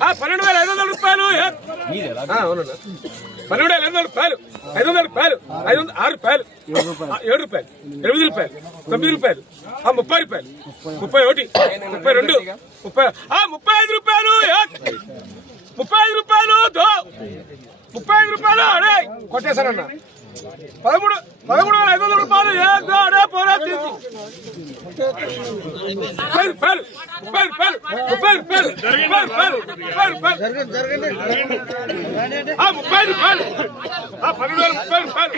12,500 రూపాయలు. 12,500 రూపాయలు. 500 రూపాయలు. 6 రూపాయలు. 7 రూపాయలు. 8 రూపాయలు. 9 రూపాయలు. 30 రూపాయలు. 31, 32, 35 రూపాయలు. 35 రూపాయలు. 35 రూపాయలు. అడే కొట్టేశారన్న. 13,500 రూపాయలు. అడే పోరా 30 రూపాయలు. 30 రూపాయలు. 30 రూపాయలు. 30 రూపాయలు. 30 రూపాయలు. 30 రూపాయలు. 12,000 రూపాయలు.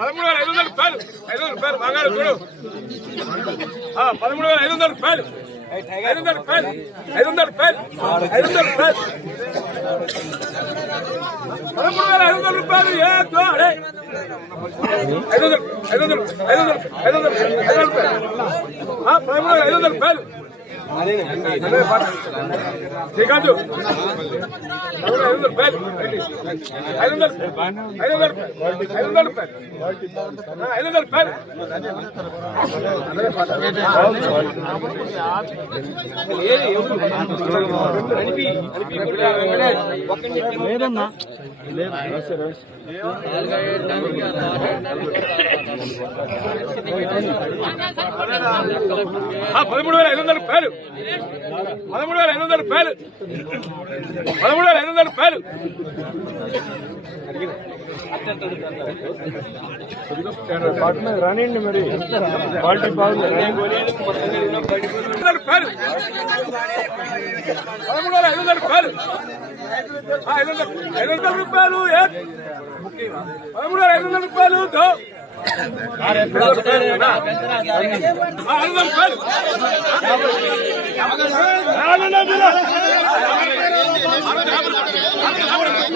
13,500 రూపాయలు. 500 రూపాయలు బంగారు చూడు. 13,500 రూపాయలు. 500 రూపాయలు. 500 రూపాయలు. 500 రూపాయలు. 13,500 రూపాయలు. 500 రూపాయలు. శ్రీకాంత్ 500 రూపాయలు. 500 రూపాయలు. 500 రూపాయలు. లేదన్నా 13,500 రూపాయలు. 13,500 రూపాయలు. 13,500 రూపాయలు. రానియండి మరి క్వాలిటీ బాగుంది. 13,500 రూపాయలు. 500 రూపాయలు. 500 రూపాయలు. 13,500 రూపాయలు. 600 రూపాయలు. 13,500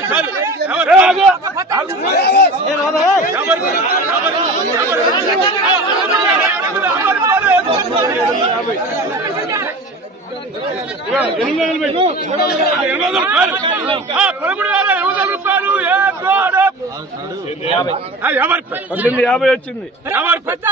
రూపాయలు. 50 వచ్చింది. 50 రూపాయలు.